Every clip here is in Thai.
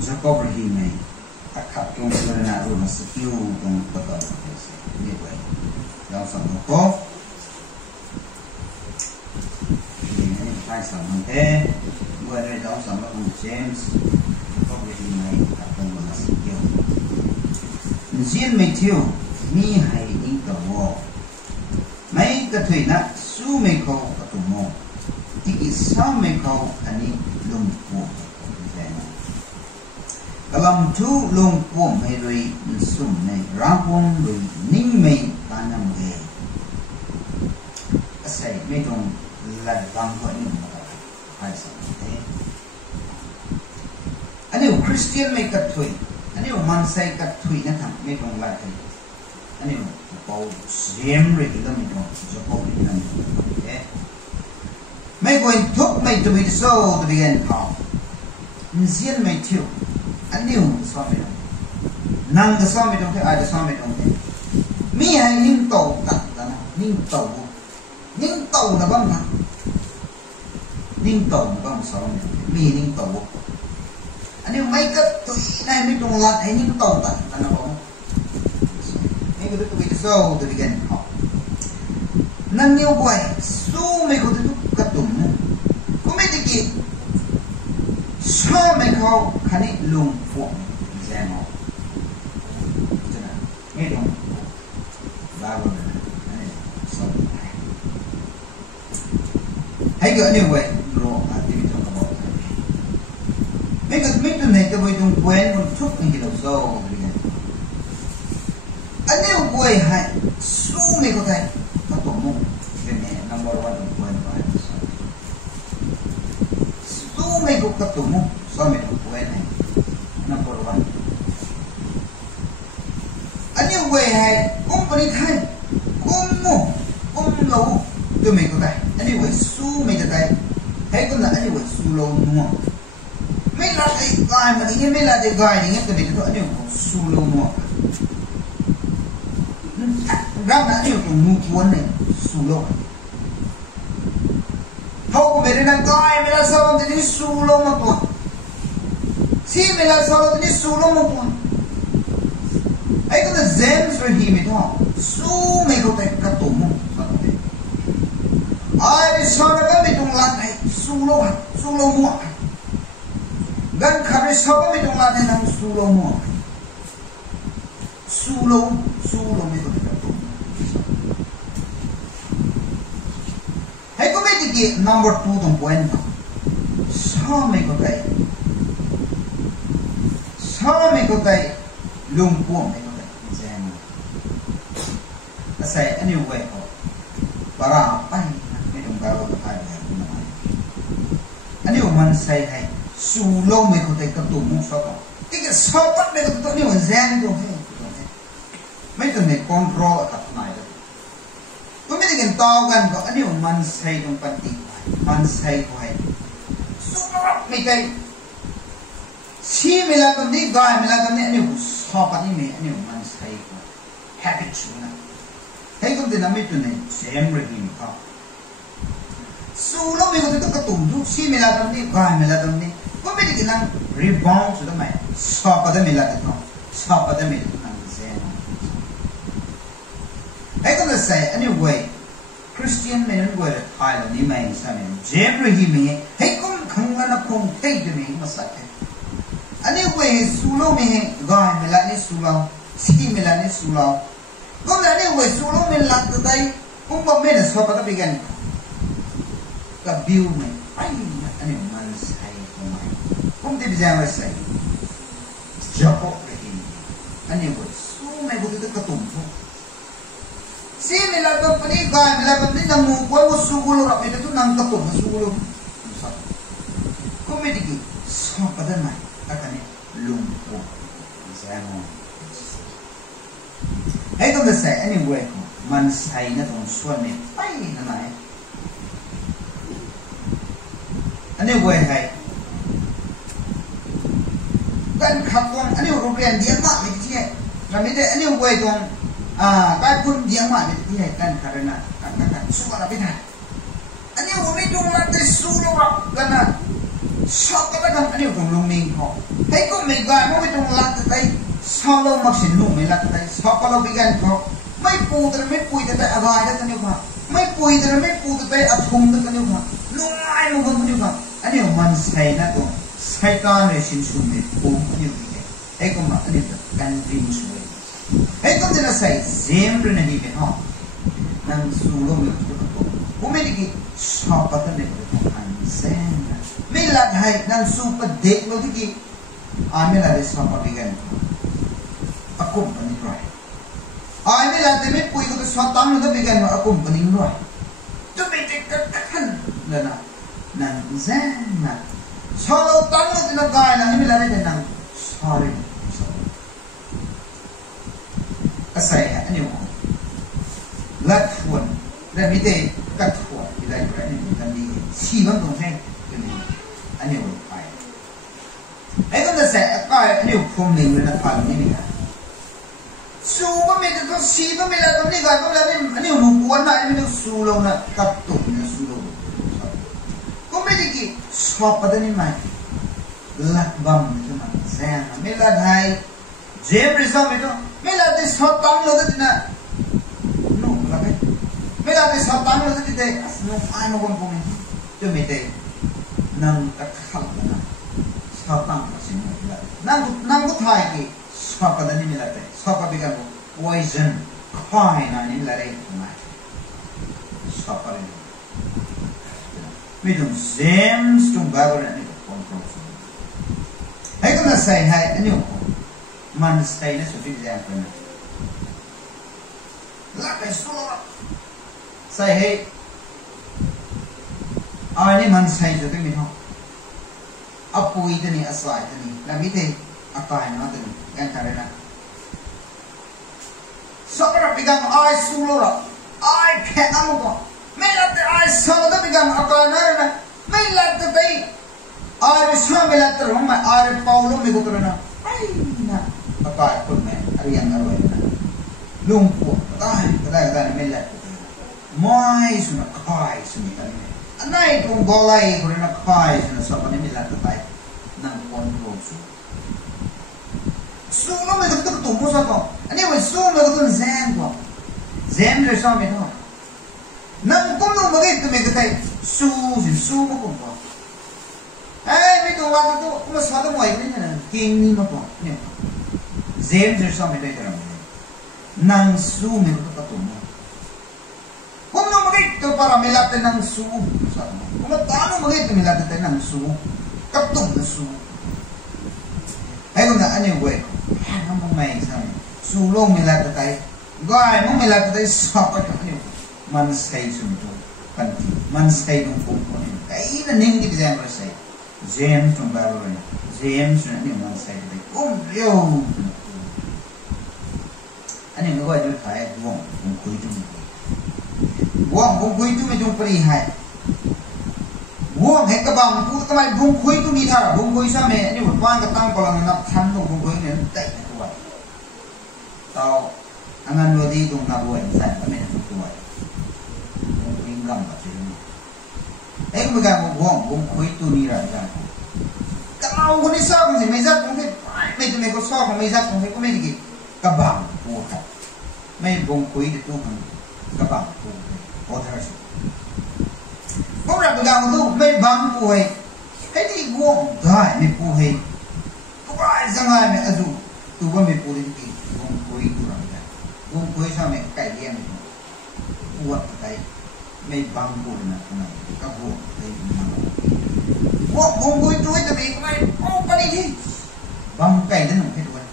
Jacob Rongmei akhat tong na ru na skill tong pata ni vậy yang sam ko ni hai sam thế người này yang sam là James Jacob Rongmei akhat tong na skill nchumhmei mi hai ningtow Meic kathuicna chumei khou katumc tiki samei khou khani lungh kalam thu lungh puamhmei rui nchumhmei Ravguangc rui ningmei taanc asai me dong lai bang ko ni ma hai sa te ani Christian me kathui ani man sai kathui na tham me dong lai te ani Paul James re la me dong Jacob re la te me going took me to be so to begin how nchumhmei anh yêu sao vậy năng cái sao vậy trong thế ai cái sao vậy trong thế mi hay ningtow tặng là ningtow là băng thằng ningtow là băng sao vậy mi ningtow anh yêu mấy cái tụi này mới trong lạt hay ningtow tặng là nó bóng mấy cái tụi bị sâu tụi bị gần họ năng yêu quay su mấy cái tụi katumc có mấy cái gì samei khou khani lungh nzaeng nghe không ba rồi này sau hãy gỡ như vậy rồi thì mình không có mấy cái này tôi mới dùng quen một chút mình hiểu sâu anh nếu quay hay su này có thể nó tổ mông cái này number one quen phải Meic katumc samei quen này number one anh yêu quê hay cũng có đi thay cũng lâu tôi mình có tay anh yêu quê su mình có tay hay cũng là anh yêu quê su lâu mua mấy là cái gai mà đi mấy là cái gai đi nghe tôi mình có anh yêu su lâu mua răng đã yêu cùng mua cuốn này su lâu Hầu về đây là coi mình là sao thì đi su lông mà tuần, si mình là sao thì đi su lông mà tuần, ấy có là James rồi thì mình thôi, su mình có thể katumc, ai đi sao là cái mình tung lạt này su lông mua, gan khare sao cái mình tung lạt này là su lông mua, su lông mình có thể katumc. Hãy có mấy cái gì number 2 trong quen không? Samei có tay lungh puamhmei có tay nzaeng asai anh yêu quay họ para pai mấy đồng bào có tay là anh yêu man say hay su lâu mấy có tay katumc sao đó cái sao bắt mấy cái tôi yêu nzaeng đâu thế mấy cái này control ở cấp này có mấy cái to gần có anh yêu man say trong pan tiki man say có hay su lắm mấy cái si mình làm cái gì gai mình làm cái này anh yêu sao bắt đi anh yêu man say có habit na thấy không thì làm mấy chuyện này xem rồi hình không su lắm mấy cái tôi katumc du si mình làm cái gì gai mình làm cái gì có mấy cái năng rebound sudah mày sao bắt mình làm cái nào sao bắt mình làm cái gì hãy có thể say anyway Christian men and women hai là ni mai sa men James rồi hi mi hãy cũng không là nó không thấy được mình mà sai anyway su lo mi gai mi la ni su lo si mi la ni su lo có là anyway su lo mi la từ đây cũng bao men là sao bắt đầu gan cái bill mi ai anh man sai không mai không thể bây giờ sai Jacob rồi hi anyway su mai có thể katumc si mình làm cái này gai mình làm cái này nằm ngủ quay một số lô rồi mình tu nằm tập một số lô có mấy cái sao bắt đầu này cái này lungh nzaeng ấy có thể say anyway man say nó trong xuân này bay nó này anyway hay kan khát con anyway rồi liền điên mà mình chỉ là mình để anyway con cái quân diễm mà mình thấy kan karena kan suka là biết này anh yêu mình chung là cái su lo là na ชอบก็แล้วกันอันนี้ของลุงนิ่งเขาให้ก็ไม่กล้าไม่ต้องรักแต่ชอบเรามักสิลุงไม่รักแต่ชอบก็เราไปกันเขาไม่ปูแต่ไม่ปุยแต่อะไรแต่เนี่ยค่ะไม่ปุยแต่ไม่ปูแต่อทุ่มแต่เนี่ยค่ะลุงไอ้ลุงคนเนี่ยค่ะอันนี้มันใส่นะตัวใส่ตาเนี่ยชินชุมเนี่ยปูอันนี้ไอ้ก็มาอันนี้กันดิ้งช่วยไอ้ก็จะใส่เซมเรื่องนี้เป็นห้องนั่งสู้ลงอยู่ตัวผมไม่ได้กินชอบปัตตานีเป็นห้องเซนไม่ละให้นั่งสู้ปัดเด็กเราที่กินไม่ละได้ชอบปัดกันaku panik roy ai me la te me pui ko so tam no bigan no aku panik roy to me te kan na nan zen na solo tam no na ga na me la re nan sorry asai ani mo lat phun la mi te kat phun bi dai ra ni kan ni si bang dong hai ni ani mo ai ai ko na sa ka ani phum ning na pha ni niสู้ก็ไม่ต้องซีก็ไม่ละตรงนี้กันก็แล้วนี่อันนี้หนูปวดนะอันนี้สู้ลงนะกับตุ่มเนี่ยสู้ลงก็ไม่ได้กี่ชอบประเด็นนี้ไหมลักบัมใช่ไหมแซงไม่ละไทยเจ็บริซอไม่ต้องไม่ละที่ชอบตั้งเลยที่น่ะนู่นละไม่ละที่ชอบตั้งเลยที่เด็กนู่นไอ้มาคนพวกนี้จะไม่ได้นั่งตะขับนะชอบตั้งมาสิโน่นละนั่งก็ถ่ายกี่ชอบประเด็นนี้ไม่ละแต่ชอบประเด็นกัน poison ข้อยนั่นนี่ละเรื่องทำไมชอบประเด็นไม่ต้องเซมส์ต้องแบบว่านี่ก็คอนโทรลให้ก็มาใส่ให้อันนี้มันใส่ในสุดที่จะเป็นลักไปสู้ใส่ให้อันนี้มันใส่จุดที่มีห้องอัปปุยตัวนี้อัศวายตัวนี้แล้วมีแต่อากาศนะตัวนี้ยังไงนะสำหรับพิการไอสู้แล้วไอแค่นั้นก็ไม่ละแต่ไอสู้แล้วพิการอากาศนั่นนะไม่ละแต่ไปไอไปสู้ไม่ละแต่หลงมาไอไปเป่าลมไม่กุศลนะไอ้น่ะอากาศคนแม่อะไรอย่างอร่อยนะลุงปวดได้ไม่ละไม่สุนัขคายสุนัขนี่อันไหนตรงกอไล่คนนั้นคายสุนัขสับนี้ไม่ละแต่ไปนั่งคอนโทรลสู้แล้วไม่ต้องตุ่มมุสก็อันนี้ว่าสู้ไม่ต้องเซมก็เซมเลยซ้อมไม่ต้องนั่งกุ้งลงมาได้ตัวไม่ก็ได้สู้มากุ้งก็ไม่ต้องว่าตัวมาสอนตัวมวยนี่นะเก่งนี่มากุ้งเนี่ยเซมเลยซ้อมไม่ได้ตัวนั่งสู้ไม่ต้องตุ่มกุ้งลงมาได้ตัวปาราเมล่าแต่นั่งสู้ซ้อมกุ้งมาตาลงมาได้ตัวเมล่าแต่นั่งสู้กับตุ่มสู้ไอ้คนนั้นอันนี้เว้ยน้องไม่ใช่สู้ลงไม่ละแต่ก็ไอ้น้องไม่ละแต่สอบไปกันนี่มันใส่สุดตัวกันมันใส่ตรงปุ่มคนนี้ไอ้นั่นนิ่งที่จะมาใส่เจมส์ตรงบาร์โรนี่เจมส์นั่นนี่มันใส่ได้กุ้งเดียวอันนี้ก็จะขายว่องผมคุยจุ่มว่องผมคุยจุ่มไม่จุ่มปรีให้ว่องให้กระบังพูดทำไมผมคุยตรงนี้ท่าผมคุยใช่ไหมนี่ผมว่างก็ตั้งกำลังนับชั้นตรงผมคุยเนี่ยเตะตัวต่ออันนั้นวันที่ตรงนับวันใส่ก็ไม่ได้ตัวผมคุยงำกับสิ่งนี้เอ็งเมื่อกี้ผมว่องผมคุยตัวนี้อะไรกันก็เอาคนที่ชอบมันสิไม่ชอบผมไม่ตัวนี้ก็ชอบผมไม่ชอบผมก็ไม่ได้กินกระบังพูดครับไม่ผมคุยแต่ตัวมันกระบังพูดพอเท่านั้นพวกเราเป็นการรู้ไม่บังป่วยให้ที่ว่องได้ไม่ป่วยก็ว่าสังหารไม่อาจุตัวว่าไม่ป่วยที่ว่องป่วยตัวนั้นว่องป่วยใช่ไหมไก่เลี้ยงปวดไก่ไม่บังป่วยนะคนนั้นก็ว่องได้มาว่องป่วยตัวจะไม่ไม่โอ้ปนิที่บังไก่นั่นหนุ่มให้ด้วย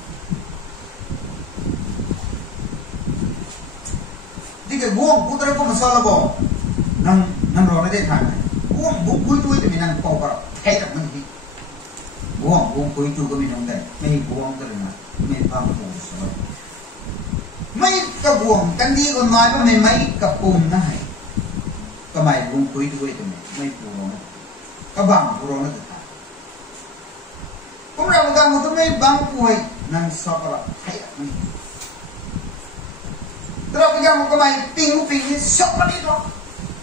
ที่เกิดว่องพูดอะไรก็มาสอนเราบอกนั่งรอไม่ได้ทานว่องบุกคุยตัวจะมีนั่งเป่าปากแค่กับมันทีว่องคุยตัวก็มีน้องแต่ไม่ว่องก็เลยนะไม่ฟังผมสอนไม่กับว่องกันดีก็น้อยก็ไม่กับปุ่มนะให้ก็ไม่ว่องคุยตัวจะไม่ปูร้อนก็บังปูร้อนนั่นแต่ผมเราบางคนต้องไม่บังป่วยนั่งสอบอะไรแค่มันแต่เราบางคนก็ไม่ปิงนี่สอบอะไรหรอก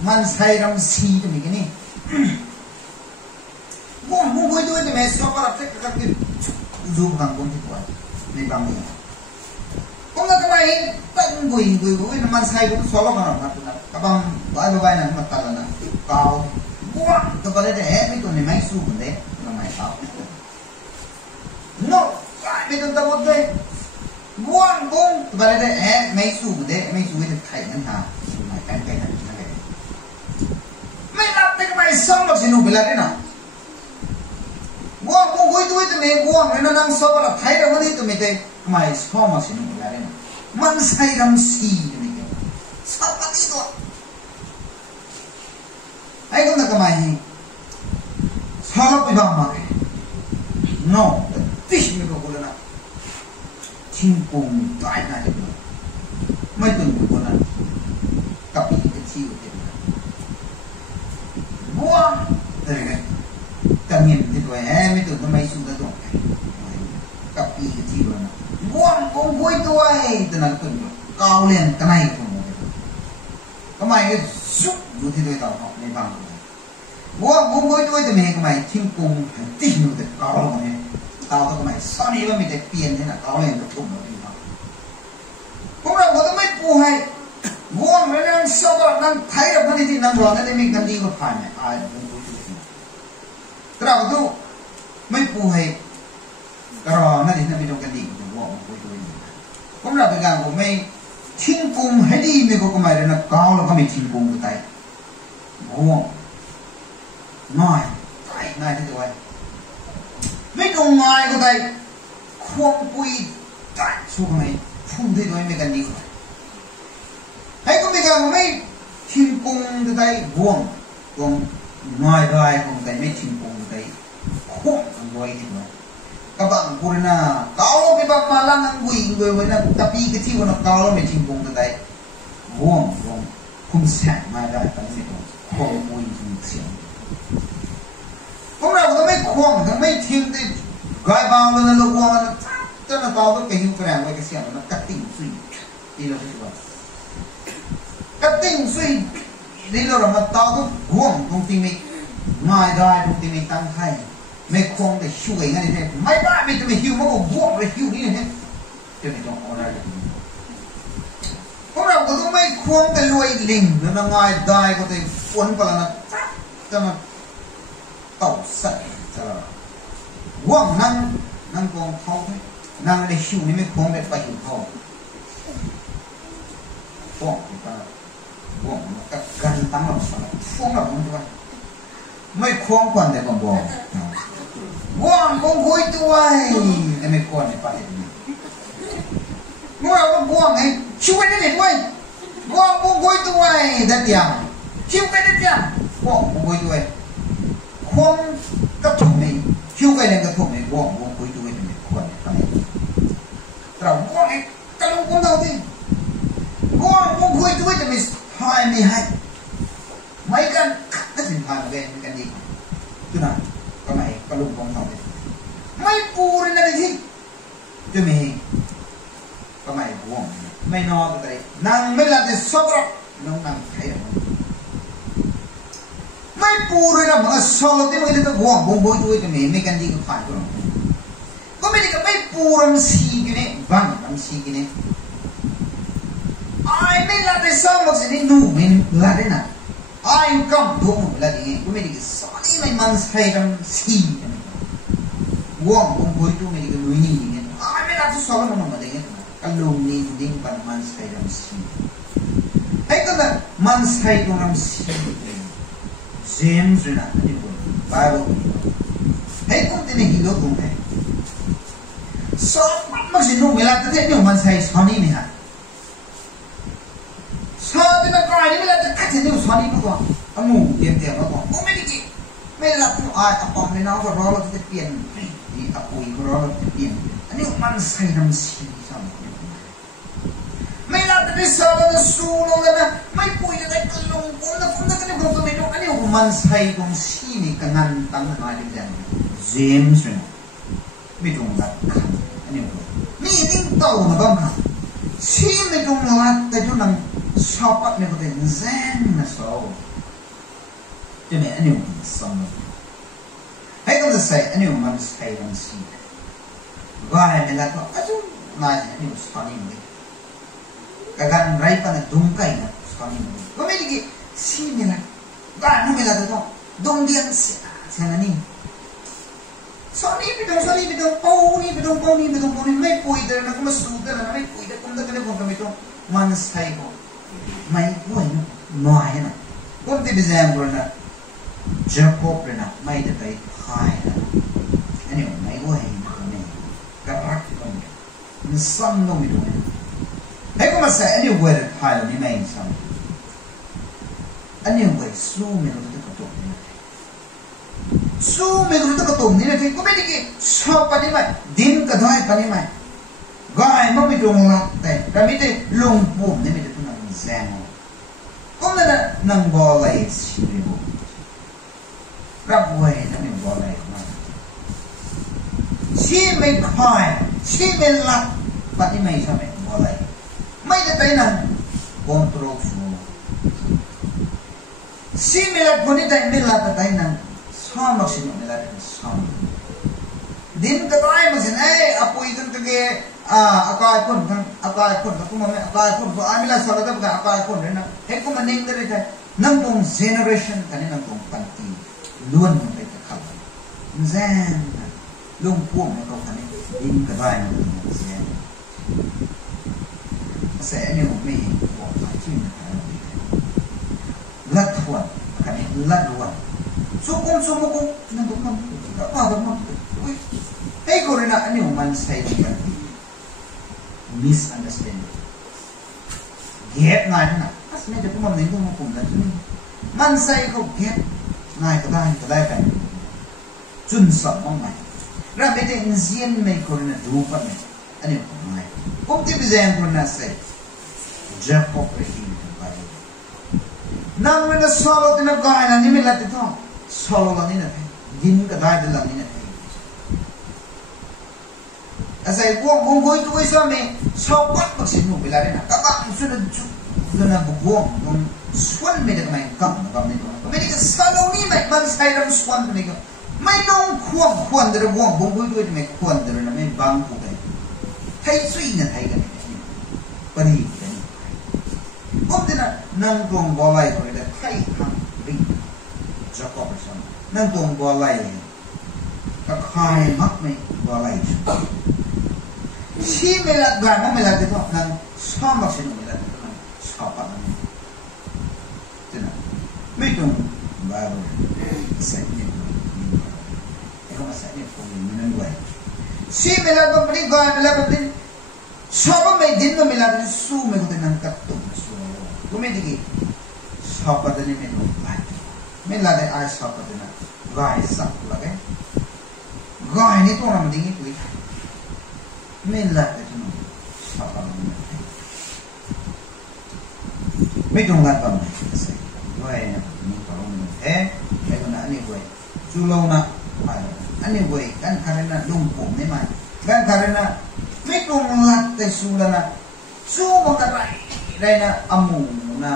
มันใส่รำซีตัวนี้กันนี่ว่อง ไม่สอบรับเทคกันกินดูบางคนที่ป่วยในบางเมืองผมก็ไม่ตั้งกุยน้ำมันใส่ผมสอบมาหน่อยนะกับบางใบนั้นมาตัดแล้วนะเกาบ้วนตัวก็เลยแต่ไม่ตัวนี้ไม่สู้เหมือนเด็กไม่เกาโน่ไม่ต้องตะวันเลยบ้วนตัวก็เลยแต่ไม่สู้เหมือนเด็กไม่สู้ให้ไข่นั้นหาไม่แป้งไก่นั้นไม่รับแต่ก็ไม่ซ้ำหรอกสิหนูเวลาเนี่ยนะบ้วนกูคุยตัวตัวนี้บ้วนเลยนะนั่งสอบแล้วไทยเราไม่ได้ตัวไม่ได้ไม่ซ้ำมาสิหนูเวลาเนี่ยนะมันใส่ดำสีนี่แกสอบปฏิตัวไอ้คนนั้นก็ไม่สอบไปบ้างมั้งโน่ติดมีก็คนนั้นทิ้งกุ้งตายน่าจะไม่ตื่นคนนั้นกับอีกที่อยู่ที่นั่นบ้วนอะไรกันแต่เมียนที่ตัวไม่ตื่นทำไมสู้ได้ตรงกับอีกที่อยู่นั่นบ้วนกุ้งคุยตัวแต่นั่นตื่นเกาเลียนกันไหนคนนั้นก็ไม่ก็สุดอยู่ที่ตัวเราในบางบ้วนกุ้งคุยตัวแต่เมียก็ไม่ทิ้งกุ้งติดอยู่แต่เกาคนนี้เกาก็ไม่สอนนี้ว่ามีแต่เปลี่ยนที่นั่นเกาเลียนกับทุ่มเราดีมากพวกเราก็ต้องไม่ปูให้บ้วนแล้วนั่งสอบนั่งไทยเราคนที่นั่งรอนั่นมีกันดีกว่าผ่านเนี่ยไอ้บุ้งคุยตัวแต่เราก็ไม่ปูให้ก็รอนั่นที่นั่นมีตรงกันดีกว่าคุยตัวนี้ผมเราเป็นการผมไม่ทิ้งกุ้งให้ดีไม่ก็ไม่เลยนะเกาแล้วก็ไม่ทิ้งกุ้งก็ตายบ้วนน้อยตายง่ายที่ตัวไม่ตรงง่ายก็ตายควงปุยตายสู้ไหมพุ่งที่ตัวไม่กันดีกว่าให้ก็ไม่กันไม่ทิ้งกุ้งก็ตายบ้วนบ้วนน้อยได้คงตายไม่ทิ้งกุ้งก็ตายควงกันไว้ที่ตัวkabang purna kalau kita malang angui gue na tapi kecil wana kalau meeting pun tadi buang kumsang ada tapi itu kuang pun kumsang kumra kitaไม่kuang kitaไม่ทิ้งที่gaya bangเราเราkuangนะแต่เราtahu tu kehidupan perang kita siap na cutting sui ini lah sebab cutting sui ini lah orang tahu tu buang tong timi ngai dah tong timi tangkaiไม่คงแต่ช่วยงั้นนี่ไม่บ้าไม่จะไม่หิวมันก็บวกเลยหิวนี่เนี่ยจะไม่ต้องเอาอะไรเลยพวกเราก็ต้องไม่คงแต่รวยลิงแล้วนางง่ายได้ก็แต่ฝนปลานะจะมาเต่าใส่จะว่างนั่งกองเขาไหมนั่งในหิวนี่ไม่คงแต่ไปหิวเขาว่างกับกันตั้งหลักสลับฟ้องหลักมันด้วยไม่คงก่อนแต่ก่อนบอกว่างคงคุยตัวแต่ไม่ควรในประเทศนี้เมื่อเราว่างไงช่วยได้ด้วยว่างคงคุยตัวแต่เดียวช่วยได้เดียวว่างคงคุยตัวคงกับชมนี้ช่วยได้กับชมนี้ว่างคงคุยตัวแต่ไม่ควรในประเทศเราว่างไงกระลุกคนเราดิว่างคงคุยตัวแต่ไม่ให้ไม่กันถ้าสินค้าเองกันดีจุดนั้นก็ไม่กระลุกของเขาเลยไม่ปูเลยนะที่จะมีก็ไม่ห่วงไม่นอนก็ได้นั่งไม่หลับจะสอบรับน้องนั่งใครไม่ปูเลยนะมันสอบที่มันจะห่วงบ่งบ่อยจะมีไม่กันดีก็ผ่านก็ไม่ได้ก็ไม่ปูรำซีกินเนี่ยบ้างรำซีกินเนี่ยไอ้ไม่หลับจะสอบมันจะได้นู่นไม่หลับได้นะไอ้ก็ดูมันละดิกูไม่ได้ก็สอนนี่ไม่มันใส่ดำซีว่างกูคุยตัวไม่ได้ก็ลุยนี่เนี่ยไอ้ไม่ได้จะสอนมันมาได้เนี่ยก็ลงนี่ดิ้งปันมันใส่ดำซีไอ้ก็น่ะมันใส่ดำซีเซมส์นะนี่กูบาลูไอ้กูที่นี่กิโลกูไหมสอนมันสินุ่มเวลาแต่เนี่ยมันใส่สอนนี่ไม่ฮะชาตินักการนี่ไม่ละจะคัดเส้นอยู่สวรรค์นี่ตัวอันนู้เตรียมแล้วก็โอ้ไม่ได้กิไม่รับตัวไอ้อปอมในน้องก็รอเราจะเปลี่ยนที่อปุยก็รอเราจะเปลี่ยนอันนี้มันใส่น้ำซีซ้ำไม่รับแต่สาวเราสู้ลงแล้วนะไม่ปุยจะได้กระลงผมนะก็ได้ผมก็ไม่รู้อันนี้มันใส่ตรงซีนี่กันนั่นตั้งหน้าดิฉันเจมส์เนี่ยไม่ตรงกันอันนี้นี่นิ่งโตนะบ้างค่ะซีไม่ตรงรัดแต่จุดนั้นชอบปัดเนี่ยก็ได้เซนนะสาวจะเนี่ยอันนี้สมมติให้ ก็จะใส่อันนี้มันใส่มันสีก็ให้เวลาก็อาจจะน่าจะอันนี้สอนนี่มั้ยการไรปันดุงไก่นะสอนนี่มั้ยก็ไม่ได้กี่สีเวลาก็อันนี้เวลาตัวดุงเดียนเสียนั่นนี่สอนนี่ไปตรงปูนี่ไปตรงไม่ปุยแต่นะก็มาสูดแต่นะไม่ปุยแต่ก็ไม่ได้ผมก็ไม่ตรงมันใส่ก็ไม่ป่วยนะน้อยนะก็ที่เป็นอย่างไรนะจะพบเลยนะไม่ได้ไปหายนะอันนี้ไม่ป่วยนะนี่กระรักมันซ้ำลงไปด้วยให้ก็มาใส่อันนี้เวอร์หายนี่ไม่ซ้ำอันนี้เวอร์สู้ไม่รู้จะกระตุกนี่สู้ไม่รู้จะกระตุกนี่นะที่ก็ไม่ได้กี่ชอบปนิมัยดินกระด้อยปนิมัยก็ไอ้มันไม่ตรงหลักแต่ก็ไม่ได้ลงปุ่มนี่ไม่ได้พูดอะไรแซงก็นั่นน่ะนั่งบอลเลยชีวิตรับไว้นั่นนี่บอลเลยมาชีไม่คอยชีไม่หลักปนิมัยใช่ไหมบอลเลยไม่ได้ไปนั่นคอนโทรลฟูชีไม่หลักคนนี้ได้ไม่หลักแต่นั่นซ้อมมาสิไม่หลักซ้อมดินก็ได้มาสิไอ้อปุยกันตะเกอากาศคนกันอากาศคนก็มันไม่อากาศคนก็ไม่ละสารกับอากาศคนเลยนะเฮ้ยก็มันนิ่งเลยใช่นั่งตรงเจเนอเรชันกันนี่นั่งตรงปันตีล้วนมันไปตะขับแซงลุงพ่วงมันก็คันนี้ดินก็ได้มาแซงแสเนี่ยผมไม่บอกหลายที่นะครับลัดทวนคันนี้ลัดรวนสุกุมนั่งตรงนั้นก็มาตรงนั้นเฮ้ยคนนั้นอันนี้มันใส่ตรงกันmisunderstanding เก็บง่ายนะasal ni dia pun menentu hukum dan ini man sai kau get ง่ายก็ได้ไปจุนสอบมั่งไหมเราไม่ได้อินเซียนไม่คนนั้นดูปัดไหมอันนี้ผมง่ายผมที่เป็นอย่างคนนั้นใส่จะพบไปที่ไปนั่งมันจะสอบที่นักการนั่นนี่ไม่ละติดท้องสอบแล้วนี่นะดินก็ได้เดี๋ยวนี่นะasal buang mungkin tu isame sobat maksud nu bila ni nak kabang sudah sudah buang swan mereka main kam ni mereka selalu ni man saya dalam swan mereka main nong kuang dari buang mungkin tu itu mereka kuang dari nama bang kuai hai sui ni hai kan peri kan bukan tidak nang tuang bolai kau itu hai hang ring jakob bersama nang tuang bolai kakai mak ni bolaiชีไม่ละกานไม่ละที่ท้องนั่งชอบมาสิไม่ละที่ท้องชอบปะนั่นใช่ไหมไม่ต้องบาร์ใส่เนี่ยไอ้เขามาใส่เนี่ยคงมีนั่นด้วยชีไม่ละก็ไม่ได้กานไม่ละก็ไม่ชอบว่าไม่ดิ้นก็ไม่ละที่สู้ไม่ก็ได้นั่งกัดตุ้มสู้ก็ไม่ได้กี่ชอบปะแต่นี่ไม่ต้องไล่ไม่ละได้ไอ้ชอบปะแต่นั่งไล่สักละแกไล่นี่ตัวนั้นดิ้งอีกไม่ละแต่ทุนชอบอะไรไม่ตรงกันป่ะไม่ใช่ด้วยนะนี่ก็รู้ไอ้คนนั้นนี่ด้วยจู่ลงนะอันนี้ด้วยกันการนั้นลงผมไม่มากันการนั้นไม่ตรงกันแต่สู้แล้วนะสู้มันอะไรได้นะอามูนะ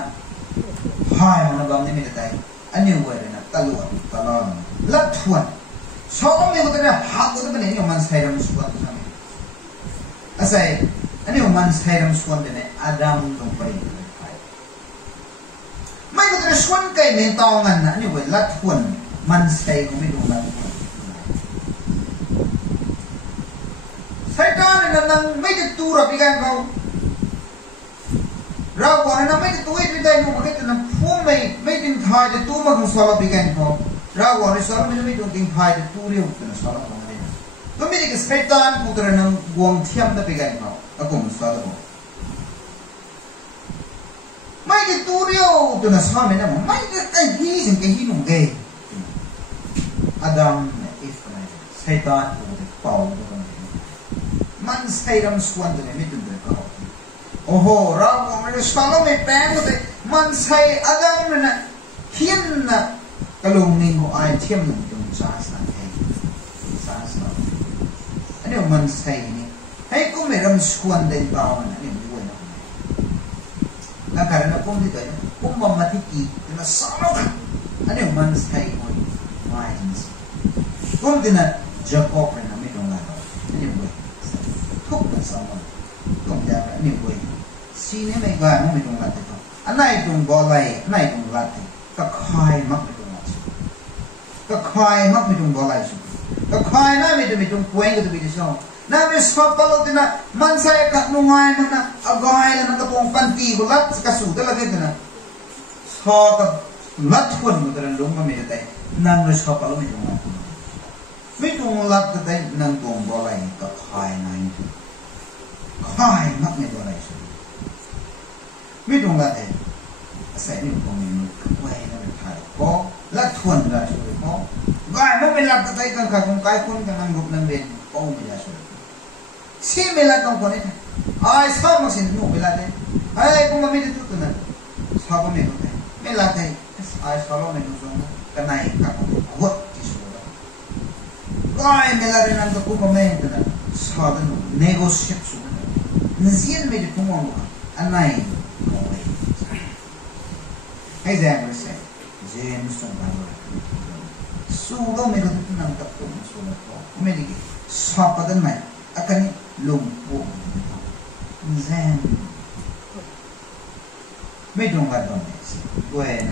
หายมันแบบนี้ไม่ได้อันนี้ด้วยนะตลอดลัดทวนชอบไม่ก็ได้หักก็ได้เป็นอย่างมันใส่รำสวนทำasal ini uman saya dalam suan dene Adam dong pai mai ko tena suan kai ningtow ngan na ni we lat huan man sai ko mi dong lat sai ta na nang mai de tu ra pikan ko Ravguangc na mai de tu i dai no ma ke na puamhmei mai din thai de tu ma ko sala pikan ko Ravguangc ni sala mi dong din thai de tu riu na sala koก็ไม่ได้ก็ใช้ตานผู้ตระหนักกวงเทียมได้ไปกันเขาแล้วก็มันสาดเขาไม่ได้ตัวเดียวตัวนั้นสามีนะไม่ได้ไอ้ที่สิ่งที่นุ่งเกยอาดัมเนี่ยอีฟอะไรใช้ตานผู้ตระเป่าตัวนั้นมันใช้รำสวนตัวนี้ไม่ตื่นเต้นเขาโอ้โหเราไม่ได้สาลไม่แปลงเลยมันใช้อาดัมเนี่ยเขียนนะกระลุงนิ่งของไอเทียมหนุ่มตรงจ้าสนั่นเองจ้าสนั่นอันนี้มันใช่นี่ให้กูไม่รำสวนเดินเปล่ามันอันนี้ไม่ด้วยนะแล้วการนั้นผมที่เกิดกูมาที่กี่แต่ละสองอันนี้มันใช่หมดไม่จริง ก็ที่นั่นจะกอบเป็นไม่ตรงกันนี่เว้ยทุกคนสามคนก็จะแบบนี่เว้ยซีนี่ไม่กล้าไม่ตรงกันแต่ก็อันไหนตรงบอลไหลอันไหนตรงลัดก็คอยมักไม่ตรงลัดก็คอยมักไม่ตรงบอลไหลสุดก็คอยน่าไม่ตรงป่วยก็จะไปที่ช่องน่าไม่ชอบตลอดที่นั่นมันใส่กับนุ่งไงมันนะเอาไงแล้วมันก็ปองฟันตีบุลัดกระสุนแต่ละเรื่องนะชอบกับลัดคนมันจะลงมาไม่ได้นั่งไม่ชอบตลอดไม่ตรงลัดไม่ตรงลัดก็ได้นั่งตรงบอลไหลก็คอยนั่งคอยมักไม่บอลไหลสุดไม่ตรงลัดเลยใส่นี่ผมมันไว้นั่นเป็นไทยเพราะลัดทวนได้สุดเพราะก็ไม่เป็นลัดก็ได้กันค่ะคนใกล้คนกันนั่งลุกนั่งเรียนโอ้ไม่ได้สุดsi mela tong ko nita ay sa mo sin no mela de ay kung mamili to na sa ko me ko mela tay ay sa lo me no so kanai ka ko hot ti so ay mela rin ang ko me na sa no negotiate so nzien me de tumo anay ko ay James say James tong ba so do me ko nang tapos so ko me di sa pa dan mai akan lungh nzaeng ไม่ตรงกันตรงนี้ด้วยนะ